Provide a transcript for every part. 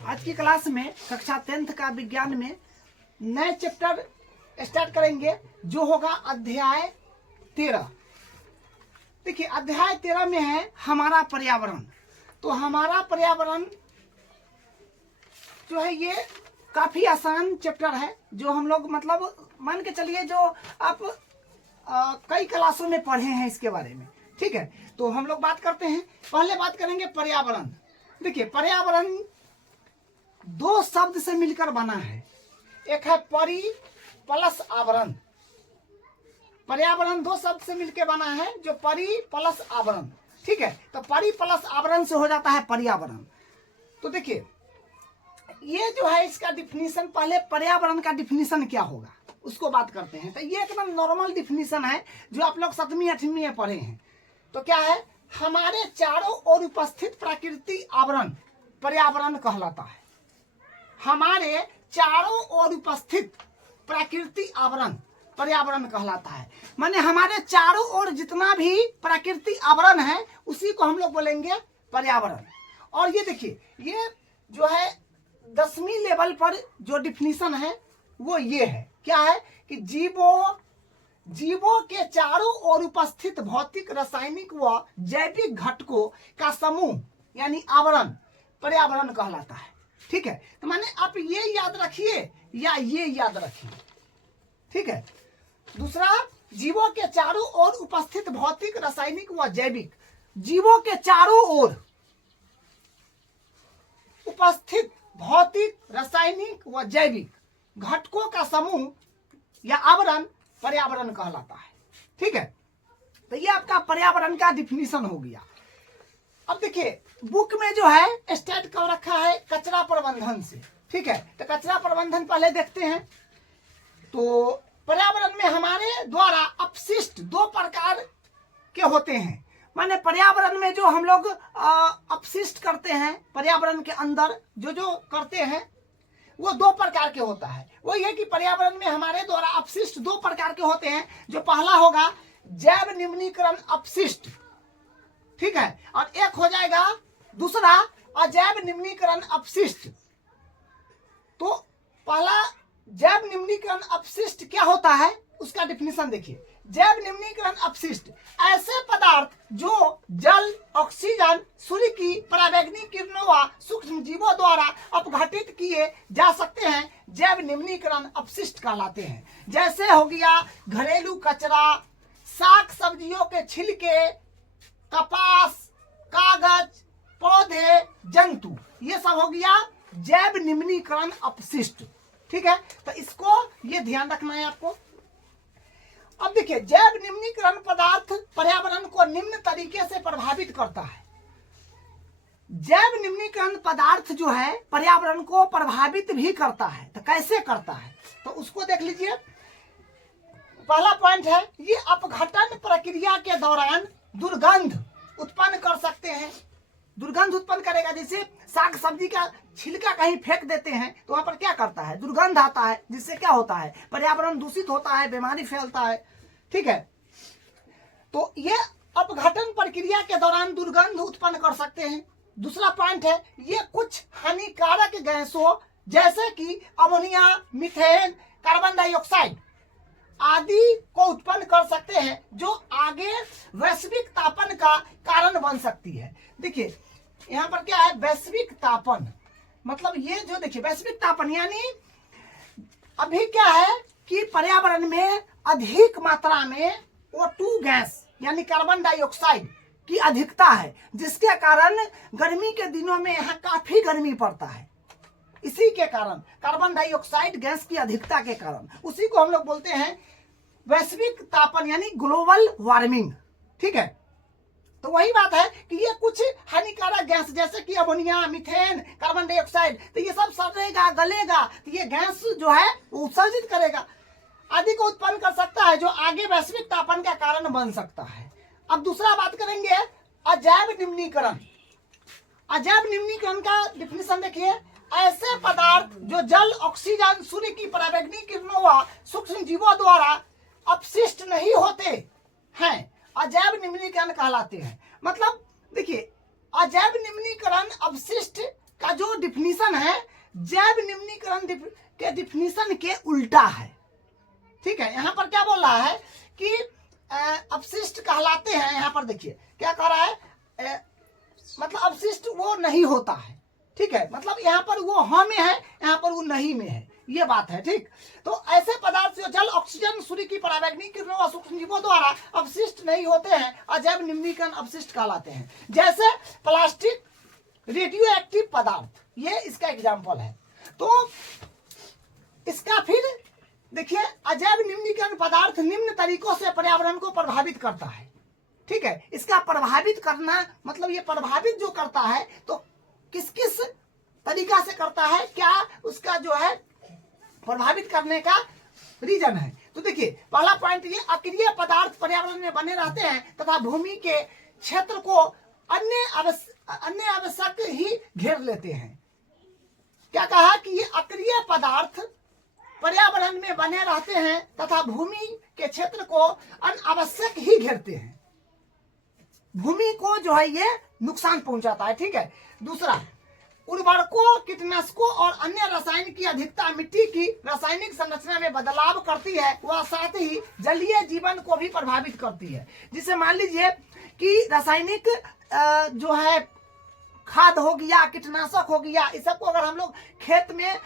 आज की क्लास में कक्षा 10th का विज्ञान में नए चैप्टर स्टार्ट करेंगे जो होगा अध्याय 13। देखिए अध्याय 13 में है हमारा पर्यावरण। तो हमारा पर्यावरण जो है ये काफी आसान चैप्टर है जो हम लोग मतलब मान के चलिए जो आप कई क्लासों में पढ़े हैं इसके बारे में। ठीक है, तो हम लोग बात करते हैं। पहले बात करेंगे पर्यावरण। देखिए पर्यावरण दो शब्द से मिलकर बना है, एक है परि प्लस आवरण। पर्यावरण दो शब्द से मिलकर बना है जो परि प्लस आवरण। ठीक है, तो परि प्लस आवरण से हो जाता है पर्यावरण। तो देखिए ये जो है इसका डिफिनीशन, पहले पर्यावरण का डिफिनीशन क्या होगा उसको बात करते हैं। तो ये एकदम नॉर्मल डिफिनीशन है जो आप लोग 7वीं 8वीं में पढ़े हैं। तो क्या है, हमारे चारों ओर उपस्थित प्राकृतिक आवरण पर्यावरण कहलाता है। हमारे चारों ओर उपस्थित प्राकृतिक आवरण पर्यावरण कहलाता है। माने हमारे चारों ओर जितना भी प्राकृतिक आवरण है उसी को हम लोग बोलेंगे पर्यावरण। और ये देखिए ये जो है 10वीं लेवल पर जो डिफिनीशन है वो ये है, क्या है कि जीवों के चारों ओर उपस्थित भौतिक, रासायनिक व जैविक घटकों का समूह यानी आवरण पर्यावरण कहलाता है। ठीक है, तो माने आप ये याद रखिए या ये याद रखिए। ठीक है, दूसरा जीवों के चारों ओर उपस्थित भौतिक, रासायनिक व जैविक, जीवों के चारों ओर उपस्थित भौतिक, रासायनिक व जैविक घटकों का समूह या आवरण पर्यावरण कहलाता है। ठीक है, तो ये आपका पर्यावरण का डिफिनीशन हो गया। अब देखिए बुक में जो है स्टार्ट कर रखा है कचरा प्रबंधन से। ठीक है, तो कचरा प्रबंधन पहले देखते हैं। तो पर्यावरण में हमारे द्वारा अपशिष्ट दो प्रकार के होते हैं। माने पर्यावरण में जो हम लोग अपशिष्ट करते हैं, पर्यावरण के अंदर जो करते हैं वो दो प्रकार के होता है। वो ये कि पर्यावरण में हमारे द्वारा अपशिष्ट दो प्रकार के होते हैं। जो पहला होगा जैव निम्नीकरण अपशिष्ट, ठीक है, और एक हो जाएगा दूसरा अजैव निम्नीकरण अपशिष्ट। तो पहला जैव निम्नीकरण अपशिष्ट क्या होता है उसका डिफिनीशन देखिए। जैव निम्नीकरण अपशिष्ट ऐसे पदार्थ जो जल, ऑक्सीजन, सूर्य की पराबैंगनी किरणों व सूक्ष्म जीवों द्वारा अपघटित किए जा सकते हैं, जैव निम्नीकरण अपशिष्ट कहलाते हैं। जैसे हो गया घरेलू कचरा, साग सब्जियों के छिलके, कपास, कागज, पौधे, जंतु, ये सब हो गया जैव निम्नीकरण अपशिष्ट। ठीक है, तो इसको ये ध्यान रखना है आपको। अब देखिए जैव निम्नीकरण पदार्थ पर्यावरण को निम्न तरीके से प्रभावित करता है। जैव निम्नीकरण पदार्थ जो है पर्यावरण को प्रभावित भी करता है। तो कैसे करता है तो उसको देख लीजिए। पहला पॉइंट है ये अपघटन प्रक्रिया के दौरान दुर्गंध उत्पन्न कर सकते हैं। दुर्गंध उत्पन्न करेगा, जैसे साग सब्जी का छिलका कहीं फेंक देते हैं तो वहां पर क्या करता है, दुर्गंध आता है, जिससे क्या होता है पर्यावरण दूषित होता है, बीमारी फैलता है। ठीक है, तो ये अपघटन प्रक्रिया के दौरान दुर्गंध उत्पन्न कर सकते हैं। दूसरा पॉइंट है ये कुछ हानिकारक गैसों जैसे कि अमोनिया, मीथेन, कार्बन डाइऑक्साइड आदि को उत्पन्न कर सकते हैं जो आगे वैश्विक तापन का कारण बन सकती है। देखिए यहाँ पर क्या है वैश्विक तापन, मतलब ये जो देखिए वैश्विक तापन यानी अभी क्या है कि पर्यावरण में अधिक मात्रा में O2 गैस यानी कार्बन डाइऑक्साइड की अधिकता है, जिसके कारण गर्मी के दिनों में यहाँ काफी गर्मी पड़ता है। इसी के कारण कार्बन डाइऑक्साइड गैस की अधिकता के कारण उसी को हम लोग बोलते हैं वैश्विक तापन यानी ग्लोबल वार्मिंग। ठीक है, तो वही बात है कि ये कुछ हानिकारक गैस जैसे कि अमोनिया, मीथेन, कार्बन डाइऑक्साइड, तो ये सब सड़ेगा, गलेगा, तो ये गैस जो है उत्सर्जित करेगा आदि को उत्पन्न कर सकता है जो आगे वैश्विक तापन का कारण बन सकता है। अब दूसरा बात करेंगे अजैव निम्नीकरण। अजैव निम्नीकरण का डिफिनीशन देखिए, ऐसे पदार्थ जो जल, ऑक्सीजन, सूर्य की पराबैंगनी किरणों व सूक्ष्म जीवों द्वारा अपशिष्ट नहीं होते हैं, अजैव निम्नीकरण कहलाते हैं। मतलब देखिए अजैव निम्नीकरण अपशिष्ट का जो डिफिनीशन है जैव निम्नीकरण के डिफिनीशन के उल्टा है। ठीक है, यहाँ पर क्या बोल रहा है कि अपशिष्ट कहलाते हैं, यहाँ पर देखिए क्या कह रहा है, मतलब अपशिष्ट वो नहीं होता है। ठीक है, मतलब यहाँ पर वो हाँ में है, यहाँ पर वो नहीं में है, ये बात है। ठीक, तो ऐसे पदार्थ जो जल, ऑक्सीजन, सूर्य की परावैज्ञानिक किरणों और सूक्ष्म जीवों द्वारा अपशिष्ट नहीं होते हैं, अजैव निम्नीकरण अपशिष्ट कहलाते हैं। जैसे प्लास्टिक, रेडियो एक्टिव पदार्थ, ये इसका एग्जाम्पल है। तो इसका फिर देखिए, अजैव निम्नीकरण पदार्थ निम्न तरीकों से पर्यावरण को प्रभावित करता है। ठीक है, इसका प्रभावित करना मतलब ये प्रभावित जो करता है तो किस किस तरीका से करता है, क्या उसका जो है प्रभावित करने का रीजन है। तो देखिए पहला पॉइंट, ये अक्रिय पदार्थ पर्यावरण में बने रहते हैं तथा भूमि के क्षेत्र को अन्य आवश्यक ही घेर लेते हैं। क्या कहा कि ये अक्रिय पदार्थ पर्यावरण में बने रहते हैं तथा भूमि के क्षेत्र को अनावश्यक ही घेरते हैं, भूमि को जो है ये नुकसान पहुंचाता है। ठीक है, दूसरा, उर्वरकों, कीटनाशकों और अन्य रसायन की अधिकता मिट्टी की रासायनिक संरचना में बदलाव करती है, वह साथ ही जलीय जीवन को भी प्रभावित करती है। जिसे मान लीजिए कि रासायनिक जो है खाद हो गया, कीटनाशक हो गया, इस सबको अगर हम लोग खेत में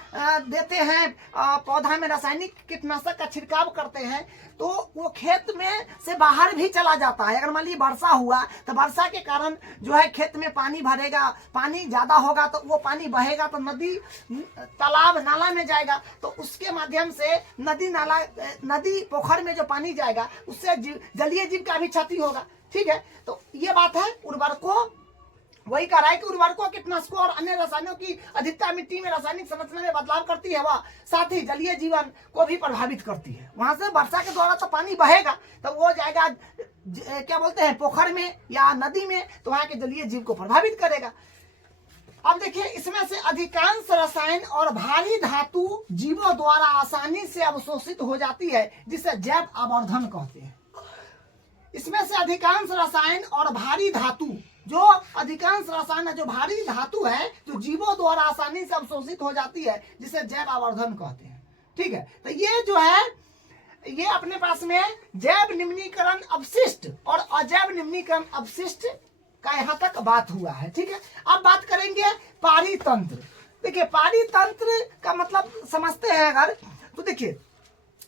देते हैं, पौधा में रासायनिक कीटनाशक का छिड़काव करते हैं, तो वो खेत में से बाहर भी चला जाता है। अगर मान लीजिए वर्षा हुआ तो वर्षा के कारण जो है खेत में पानी भरेगा, पानी ज्यादा होगा तो वो पानी बहेगा तो नदी, तालाब, नाला में जाएगा, तो उसके माध्यम से नदी, नाला, नदी, पोखर में जो पानी जाएगा उससे जलीय जीव का भी क्षति होगा। ठीक है, तो ये बात है। उर्वरकों, वही कह रहा है कि उर्वरकों, कीटनाशकों और अन्य रसायनों की अधिकता मिट्टी में रासायनिक संरचना में बदलाव करती है, वह साथ ही जलीय जीवन को भी प्रभावित करती है। वहां से वर्षा के द्वारा तो पानी बहेगा तो वो जाएगा क्या बोलते हैं पोखर में या नदी में, तो वहां के जलीय जीव को प्रभावित करेगा। अब देखिए, इसमें से अधिकांश रसायन और भारी धातु जीवों द्वारा आसानी से अवशोषित हो जाती है, जिसे जैव आवर्धन कहते हैं। इसमें से अधिकांश रसायन और भारी धातु, जो अधिकांश रसायन जो भारी धातु है, जो जीवों द्वारा आसानी से अवशोषित हो जाती है, जिसे जैव आवर्धन कहते हैं। ठीक है, तो ये जो है ये अपने पास में जैव निम्नीकरण अपशिष्ट और अजैव निम्नीकरण अपशिष्ट का यहाँ तक बात हुआ है। ठीक है, अब बात करेंगे पारितंत्र। देखिए पारितंत्र का मतलब समझते हैं अगर, तो देखिए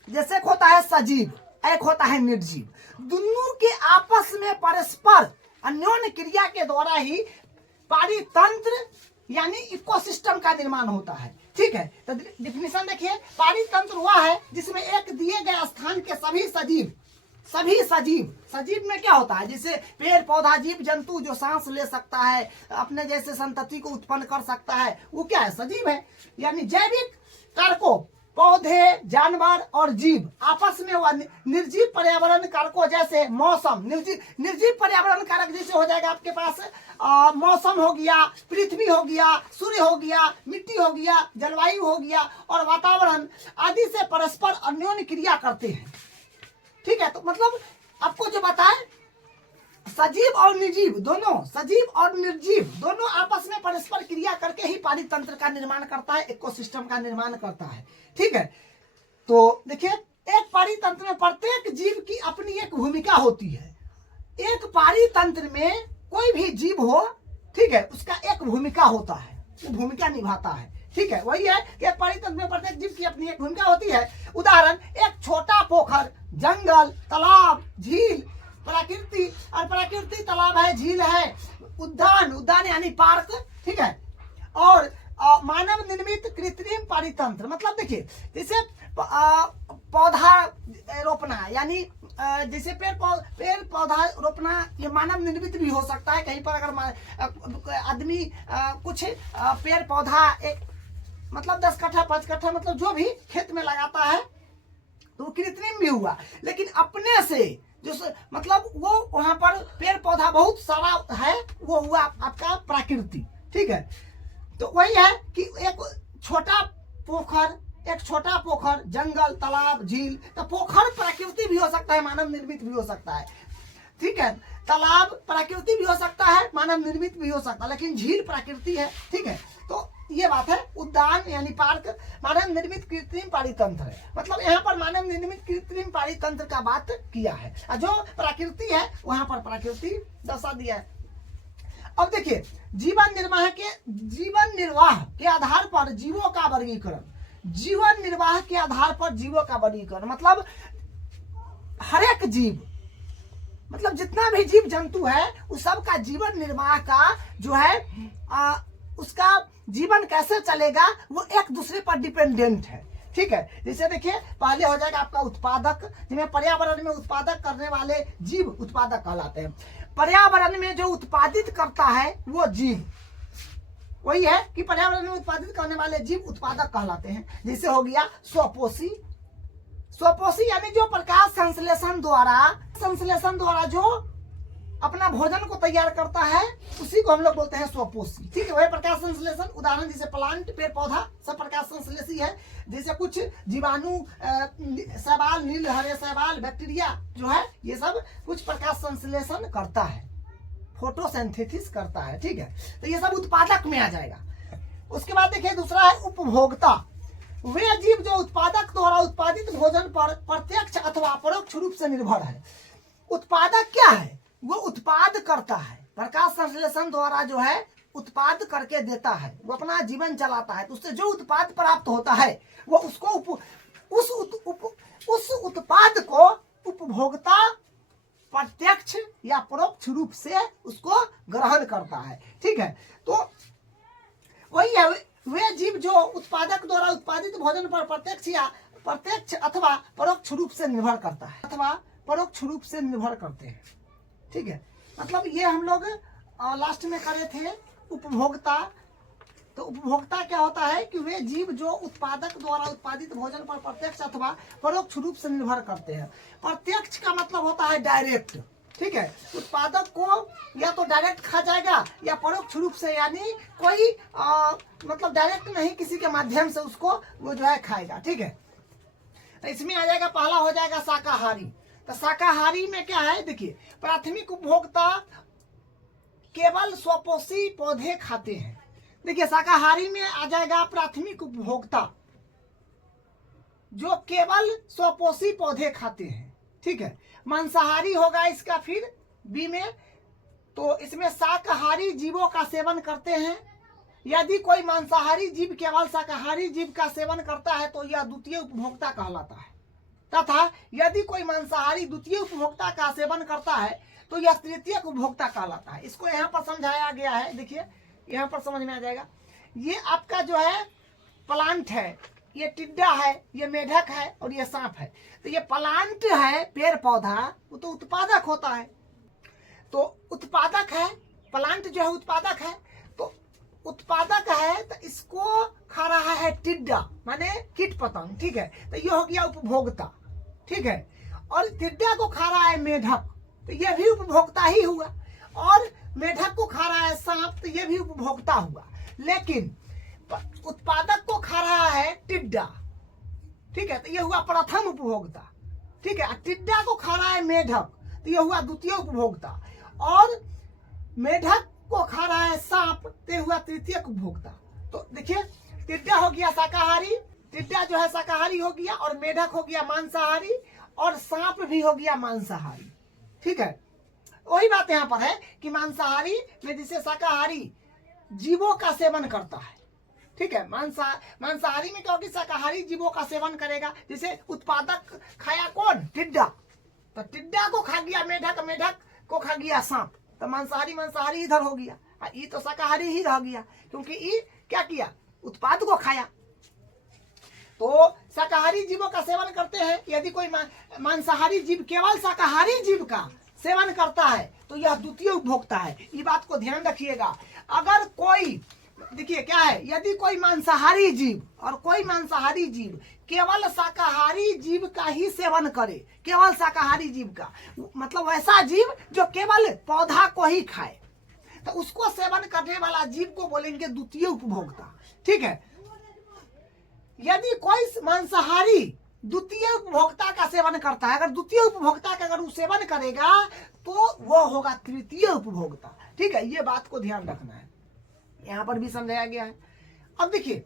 जैसे एक होता है सजीव, एक होता है निर्जीव, दोनों के आपस में परस्पर अन्योन्य क्रिया के द्वारा ही पारितंत्र यानी इकोसिस्टम का निर्माण होता है। ठीक है, तो डिफिनीशन देखिए, पारितंत्र वह है जिसमें एक दिए गए स्थान के सभी सजीव में क्या होता है, जैसे पेड़ पौधा, जीव जंतु जो सांस ले सकता है, अपने जैसे संतति को उत्पन्न कर सकता है, वो क्या है, सजीव है। यानी जैविक कारकों, पौधे, जानवर और जीव आपस में वह निर्जीव पर्यावरण कारकों जैसे मौसम, निर्जीव पर्यावरण कारक जैसे हो जाएगा आपके पास मौसम हो गया, पृथ्वी हो गया, सूर्य हो गया, मिट्टी हो गया, जलवायु हो गया और वातावरण आदि से परस्पर अन्योन्य क्रिया करते हैं। ठीक है, तो मतलब आपको जो बताए सजीव और निर्जीव दोनों, सजीव और निर्जीव दोनों आपस में परस्पर क्रिया करके ही पारितंत्र का निर्माण करता है, इकोसिस्टम का निर्माण करता है। ठीक है, तो देखिए एक पारितंत्र में प्रत्येक जीव की अपनी एक भूमिका होती है। एक पारितंत्र में कोई भी जीव हो, ठीक है, उसका एक भूमिका होता है, वो भूमिका निभाता है। ठीक है, वही है कि एक पारितंत्र में प्रत्येक जीव की अपनी एक भूमिका होती है। उदाहरण, एक छोटा पोखर, जंगल, तालाब, झील, प्रकृति, और प्रकृति तालाब है, झील है, उद्यान यानी पार्क। ठीक है, और मानव निर्मित कृत्रिम पारितंत्र, मतलब देखिए जैसे पौधा रोपना, यानी जैसे पेड़ पौधा रोपना, ये मानव निर्मित भी हो सकता है। कहीं पर अगर आदमी कुछ पेड़ पौधा एक मतलब 10 कट्ठा 5 कट्ठा मतलब जो भी खेत में लगाता है तो वो कृत्रिम भी हुआ, लेकिन अपने से जो मतलब वो वहां पर पेड़ पौधा बहुत सारा है, वो हुआ आपका प्रकृति। ठीक है, तो वही है कि एक छोटा पोखर, जंगल, तालाब, झील, तो पोखर प्रकृति भी हो सकता है, मानव निर्मित भी हो सकता है। ठीक है। तालाब प्रकृति भी हो सकता है, मानव निर्मित भी हो सकता है, लेकिन झील प्रकृति है, ठीक है। तो ये बात है। उद्यान यानी पार्क मानव निर्मित कृत्रिम पारितंत्र है, मतलब यहाँ पर मानव निर्मित कृत्रिम पारितंत्र का बात किया है, और जो प्रकृति है वहां पर प्रकृति दर्शा दिया है। अब देखिए, जीवन निर्वाह के आधार पर जीवों का वर्गीकरण, जीवन निर्वाह के आधार पर जीवों का वर्गीकरण मतलब हर एक जीव, मतलब जितना भी जीव जंतु है उस सब का जीवन निर्वाह का जो है उसका जीवन कैसे चलेगा वो एक दूसरे पर डिपेंडेंट है, ठीक है। जैसे देखिए, पहले हो जाएगा आपका उत्पादक, जिसमें पर्यावरण में उत्पादक करने वाले जीव उत्पादक कहलाते हैं। पर्यावरण में जो उत्पादित करता है वो जीव, वही है कि पर्यावरण में उत्पादित करने वाले जीव उत्पादक कहलाते हैं। जैसे हो गया स्वपोषी, स्वपोषी यानी जो प्रकाश संश्लेषण द्वारा जो अपना भोजन को तैयार करता है उसी को हम लोग बोलते हैं स्वपोषी, ठीक है। वही प्रकाश संश्लेषण, उदाहरण जैसे प्लांट, पेड़ पौधा सब प्रकाश संश्लेषी है। जैसे कुछ जीवाणु, शैवाल, नील हरे शैवाल, बैक्टीरिया जो है ये सब कुछ प्रकाश संश्लेषण करता है, फोटोसिंथेसिस करता है, ठीक है। तो ये सब उत्पादक में आ जाएगा। उसके बाद देखिए दूसरा है उपभोक्ता, वे जीव जो उत्पादक द्वारा उत्पादित भोजन पर प्रत्यक्ष अथवा परोक्ष रूप से निर्भर है। उत्पादक क्या है? वो उत्पाद करता है, प्रकाश संश्लेषण द्वारा जो है उत्पाद करके देता है, वो अपना जीवन चलाता है। तो उससे जो उत्पाद प्राप्त होता है वो उसको उस उत्पाद को उपभोक्ता प्रत्यक्ष या परोक्ष रूप से उसको ग्रहण करता है, ठीक है। तो वही है, वे जीव जो उत्पादक द्वारा उत्पादित भोजन पर प्रत्यक्ष अथवा परोक्ष रूप से निर्भर करता है, अथवा परोक्ष रूप से निर्भर करते हैं, ठीक है। मतलब ये हम लोग लास्ट में करे थे उपभोक्ता। तो उपभोक्ता क्या होता है कि वे जीव जो उत्पादक द्वारा उत्पादित भोजन पर प्रत्यक्ष अथवा परोक्ष रूप से निर्भर करते हैं। प्रत्यक्ष का मतलब होता है डायरेक्ट, ठीक है। उत्पादक को या तो डायरेक्ट खा जाएगा या परोक्ष रूप से, यानी कोई मतलब डायरेक्ट नहीं, किसी के माध्यम से उसको वो जो है खाएगा, ठीक है। इसमें आ जाएगा, पहला हो जाएगा शाकाहारी। तो शाकाहारी में क्या है, देखिए, प्राथमिक उपभोक्ता केवल स्वपोषी पौधे खाते हैं। देखिए, शाकाहारी में आ जाएगा प्राथमिक उपभोक्ता जो केवल स्वपोषी पौधे खाते हैं, ठीक है। मांसाहारी होगा इसका फिर बी में, तो इसमें शाकाहारी जीवों का सेवन करते हैं। यदि कोई मांसाहारी जीव केवल शाकाहारी जीव का सेवन करता है तो यह द्वितीय उपभोक्ता कहलाता है, तथा यदि कोई मांसाहारी द्वितीय उपभोक्ता का सेवन करता है तो यह तृतीय उपभोक्ता कहलाता है। इसको यहाँ पर समझाया गया है, देखिए यहाँ पर समझ में आ जाएगा। ये आपका जो है प्लांट है, ये टिड्डा है, ये मेढक है और ये सांप है। तो ये प्लांट है, पेड़ पौधा, वो तो उत्पादक होता है। तो उत्पादक है, प्लांट जो है उत्पादक है, तो उत्पादक है तो इसको खा रहा है टिड्डा, माने कीट पतंग, ठीक है। तो ये हो गया उपभोक्ता, ठीक है। और टिड्डा को खा रहा है मेढक, तो ये भी उपभोक्ता ही हुआ। और मेढक को खा रहा है सांप, तो ये भी उपभोक्ता हुआ। लेकिन उत्पादक को खा रहा है टिड्डा, ठीक है, तो ये हुआ प्रथम उपभोक्ता, ठीक है। टिड्डा को खा रहा है मेढक, तो ये हुआ द्वितीय उपभोक्ता। और मेढक को खा रहा है सांप, तो ये हुआ तृतीय उपभोक्ता। तो देखिए, टिड्डा हो गया शाकाहारी, टिड्डा जो है शाकाहारी हो गया, और मेढक हो गया मांसाहारी, और सांप भी हो गया मांसाहारी, ठीक है। वही बात यहाँ पर है कि मांसाहारी में जैसे शाकाहारी जीवों का सेवन करता है, ठीक है। मांसाहारी में क्या होगी, शाकाहारी जीवों का सेवन करेगा। जैसे उत्पादक खाया कौन, टिड्डा, तो टिड्डा को खा गया मेढक, मेढक को खा गया सांप, तो मांसाहारी इधर हो गया। ये तो शाकाहारी ही रह गया, क्योंकि ये क्या किया, उत्पाद को खाया। तो शाकाहारी जीवों का सेवन करते हैं। यदि कोई मांसाहारी जीव केवल शाकाहारी जीव का सेवन करता है तो यह द्वितीय उपभोक्ता है। ये बात को ध्यान रखिएगा। अगर कोई, देखिए क्या है, यदि कोई मांसाहारी जीव और कोई मांसाहारी जीव केवल शाकाहारी जीव का ही सेवन करे, केवल शाकाहारी जीव का, मतलब वैसा जीव जो केवल पौधा को ही खाए, तो उसको सेवन करने वाला जीव को बोलेंगे द्वितीय उपभोक्ता, ठीक है। यदि कोई मांसाहारी द्वितीय उपभोक्ता का सेवन करता है, अगर द्वितीय उपभोक्ता का अगर वो सेवन करेगा तो वो होगा तृतीय उपभोक्ता। ठीक है, ये बात को ध्यान रखना है, यहां पर भी समझाया गया है। अब देखिए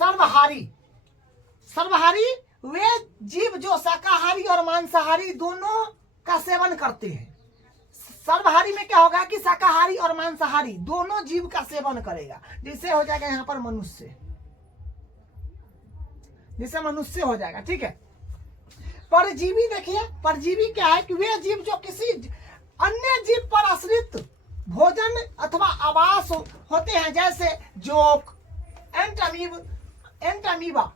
सर्वहारी, सर्वहारी वे जीव जो शाकाहारी और मांसाहारी दोनों का सेवन करते हैं। सर्वहारी में क्या होगा कि शाकाहारी और मांसाहारी दोनों जीव का सेवन करेगा। जैसे हो जाएगा यहां पर मनुष्य, जैसे मनुष्य हो जाएगा। ठीक है, परजीवी देखिए, परजीवी क्या है कि वे जीव जो किसी अन्य जीव पर आश्रित भोजन अथवा आवास होते हैं, जैसे जोक, एंटामीबा,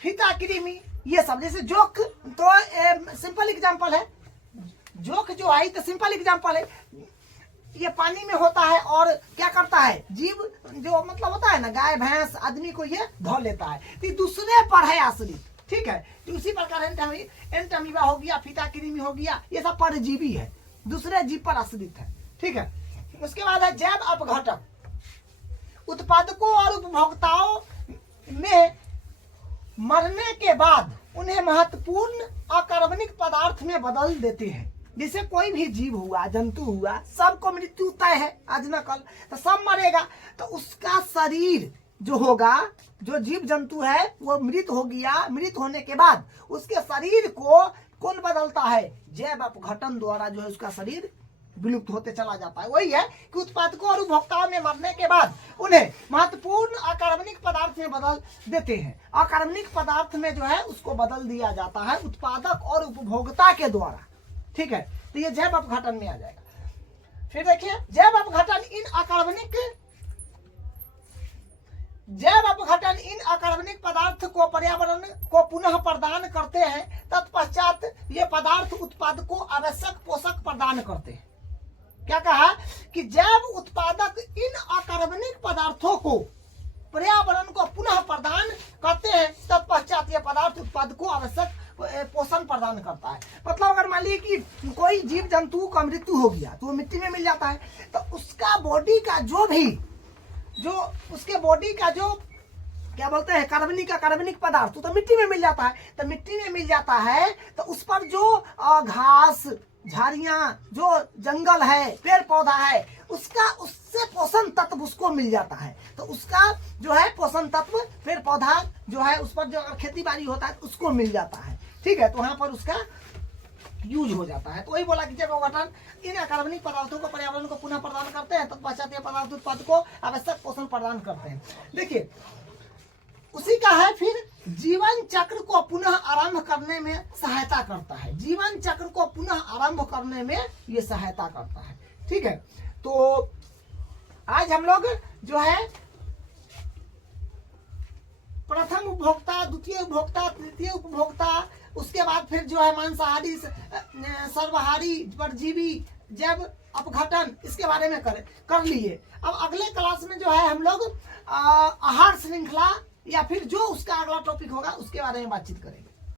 फीता कृमि, ये सब। जैसे जोक तो सिंपल एग्जांपल है, जोक जो है तो सिंपल एग्जांपल है, ये पानी में होता है और क्या करता है, जीव जो मतलब होता है ना, गाय भैंस आदमी को ये धो लेता है, तो दूसरे पर है आश्रित। ठीक है, तो उसी प्रकार एंटामीबा हो गया, फीता कृमि हो गया, ये सब परजीवी है, दूसरे जीव पर आश्रित है। ठीक है, उसके बाद है जैव अपघटक, उत्पादकों और उपभोक्ताओं में मरने के बाद उन्हें महत्वपूर्ण अकार्बनिक पदार्थ में बदल देते हैं। जैसे कोई भी जीव हुआ, जंतु हुआ, सबको मृत्यु तय है, आज न कल तो सब मरेगा, तो उसका शरीर जो होगा, जो जीव जंतु है वो मृत हो गया, मृत होने के बाद उसके शरीर को कौन बदलता है, जैव अपघटन द्वारा जो है उसका शरीर विलुप्त होते चला जाता है। वही है कि उत्पादकों और उपभोक्ताओं में मरने के बाद उन्हें महत्वपूर्ण अकार्बनिक पदार्थ में बदल देते हैं। अकार्बनिक पदार्थ में जो है उसको बदल दिया जाता है उत्पादक और उपभोक्ता के द्वारा। ठीक है, तो ये जैव अपघटन में आ जाएगा। फिर देखिए जैव अपघटन इन अकार्बनिक पदार्थ को पर्यावरण को पुनः प्रदान करते हैं। तत्पश्चात ये पदार्थ उत्पाद को आवश्यक पोषक प्रदान करते हैं। क्या कहा कि जैव उत्पादक इन अकार्बनिक पदार्थों को पर्यावरण को पुनः प्रदान करते हैं। तत्पश्चात ये पदार्थ उत्पाद को आवश्यक पोषण प्रदान करता है। मतलब अगर मान लीजिए कि कोई जीव जंतु का मृत्यु हो गया तो वो मिट्टी में मिल जाता है, तो उसका बॉडी का जो उसके बॉडी का जो क्या बोलते हैं कार्बनिक पदार्थ तो मिट्टी में मिल जाता है। तो मिट्टी में मिल जाता है तो उस पर जो घास झाड़ियां, जो जंगल है, पेड़ पौधा है, उससे पोषण तत्व उसको मिल जाता है। तो उसका जो है पोषण तत्व पेड़ पौधा जो है उस पर जो खेती बाड़ी होता है उसको मिल जाता है। ठीक है, तो वहां पर उसका यूज हो जाता है। तो वही बोला कि जैव अपघटन इन अकार्बनिक पदार्थों को पर्यावरण को पुनः प्रदान करते हैं। तत्पश्चात ये पदार्थ उत्पाद को आवश्यक पोषण प्रदान करते हैं। देखिए उसी का है फिर जीवन चक्र को पुनः आरंभ करने में सहायता करता है। जीवन चक्र को पुनः आरंभ करने में ये सहायता करता है। ठीक है, तो आज हम लोग जो है प्रथम उपभोक्ता, द्वितीय उपभोक्ता, तृतीय उपभोक्ता, उसके बाद फिर जो है मांसाहारी, सर्वहारी, परजीवी, जैव अपघटन, इसके बारे में कर लिए। अब अगले क्लास में जो है हम लोग आहार श्रृंखला या फिर जो उसका अगला टॉपिक होगा उसके बारे में बातचीत करेंगे।